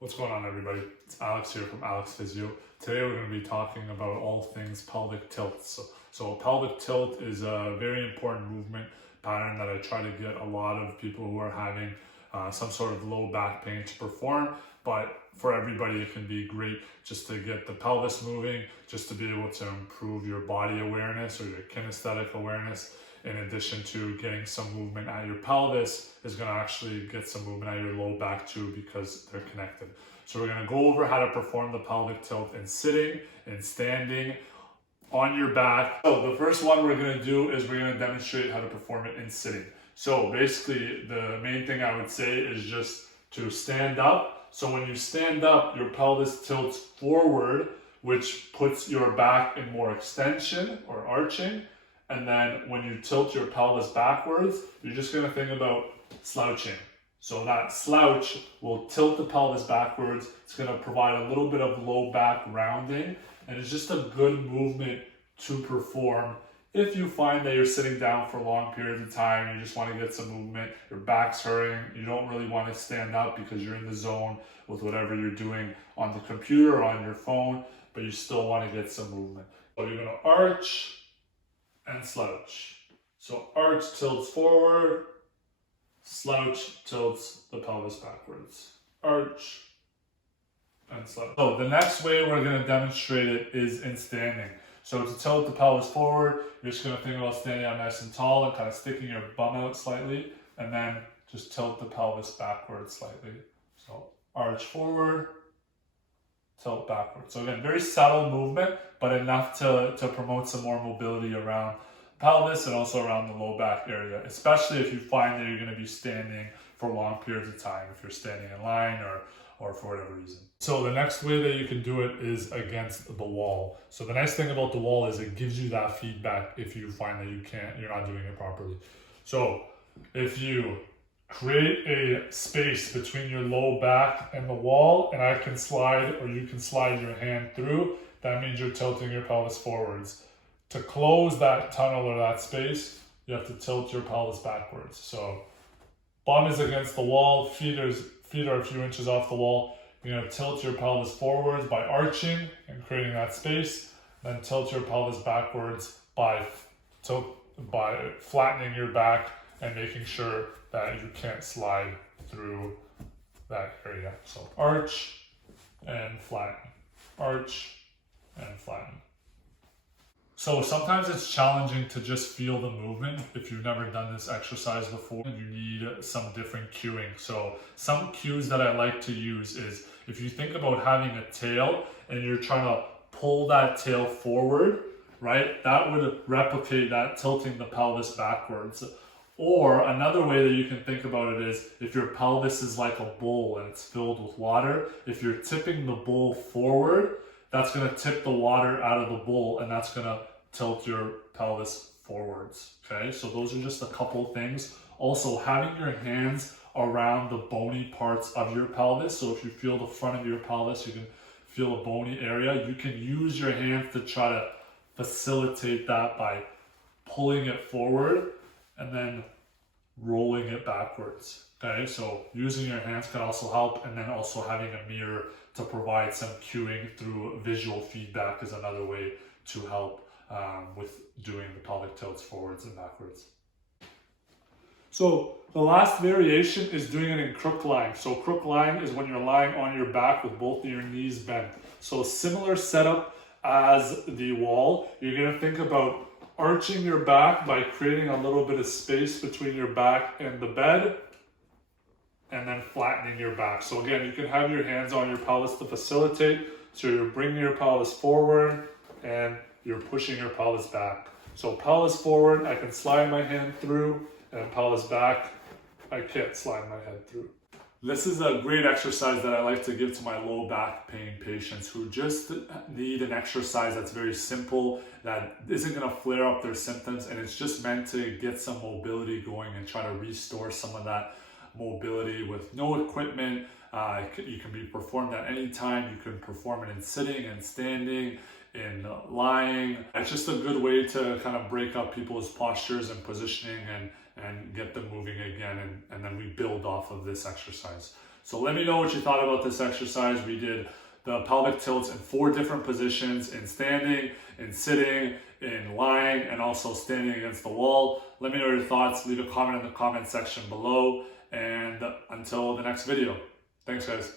What's going on, everybody? It's Aleks here from Aleks Physio. Today we're going to be talking about all things pelvic tilts. So a pelvic tilt is a very important movement pattern that I try to get a lot of people who are having some sort of low back pain to perform. But for everybody, it can be great just to get the pelvis moving, just to be able to improve your body awareness or your kinesthetic awareness. In addition to getting some movement at your pelvis, is going to actually get some movement at your low back too, because they're connected. So we're going to go over how to perform the pelvic tilt in sitting, in standing, on your back. So the first one we're going to do is we're going to demonstrate how to perform it in sitting. So basically the main thing I would say is just to stand up. So when you stand up, your pelvis tilts forward, which puts your back in more extension or arching. And then when you tilt your pelvis backwards, you're just going to think about slouching. So that slouch will tilt the pelvis backwards. It's going to provide a little bit of low back rounding. And it's just a good movement to perform if you find that you're sitting down for long periods of time, you just want to get some movement, your back's hurting, you don't really want to stand up because you're in the zone with whatever you're doing on the computer or on your phone, but you still want to get some movement. So you're going to arch and slouch. So arch tilts forward, slouch tilts the pelvis backwards. Arch and slouch. So the next way we're going to demonstrate it is in standing. So to tilt the pelvis forward, you're just going to think about standing up nice and tall and kind of sticking your bum out slightly, and then just tilt the pelvis backwards slightly. So arch forward, tilt backwards. So again, very subtle movement, but enough to promote some more mobility around pelvis and also around the low back area, especially if you find that you're going to be standing for long periods of time, if you're standing in line or for whatever reason. So the next way that you can do it is against the wall. So the nice thing about the wall is it gives you that feedback if you find that you're not doing it properly. So if you create a space between your low back and the wall, and I can slide or you can slide your hand through, that means you're tilting your pelvis forwards. To close that tunnel or that space, you have to tilt your pelvis backwards. So bum is against the wall, feet are a few inches off the wall. You're going to tilt your pelvis forwards by arching and creating that space, then tilt your pelvis backwards by flattening your back and making sure that you can't slide through that area. So arch and flatten, arch and flatten. So sometimes it's challenging to just feel the movement. If you've never done this exercise before, you need some different cueing. So some cues that I like to use is if you think about having a tail and you're trying to pull that tail forward, right? That would replicate that tilting the pelvis backwards. Or another way that you can think about it is if your pelvis is like a bowl and it's filled with water, if you're tipping the bowl forward, that's going to tip the water out of the bowl and that's going to tilt your pelvis forwards. Okay, so those are just a couple things. Also, having your hands around the bony parts of your pelvis. So if you feel the front of your pelvis, you can feel a bony area. You can use your hands to try to facilitate that by pulling it forward and then rolling it backwards. Okay, so using your hands can also help, and then also having a mirror to provide some cueing through visual feedback is another way to help with doing the pelvic tilts forwards and backwards. So the last variation is doing it in crook lying. So crook lying is when you're lying on your back with both of your knees bent. So similar setup as the wall. You're going to think about arching your back by creating a little bit of space between your back and the bed, and then flattening your back. So again, you can have your hands on your pelvis to facilitate. So you're bringing your pelvis forward and you're pushing your pelvis back. So pelvis forward, I can slide my hand through, and pelvis back, I can't slide my head through. This is a great exercise that I like to give to my low back pain patients who just need an exercise that's very simple, that isn't going to flare up their symptoms, and it's just meant to get some mobility going and try to restore some of that mobility with no equipment. You can be performed at any time. You can perform it in sitting and standing, in lying. It's just a good way to kind of break up people's postures and positioning and get them moving again, and then we build off of this exercise. So let me know what you thought about this exercise. We did the pelvic tilts in 4 different positions: in standing, in sitting, in lying, and also standing against the wall. Let me know your thoughts. Leave a comment in the comment section below. And until the next video. Thanks, guys.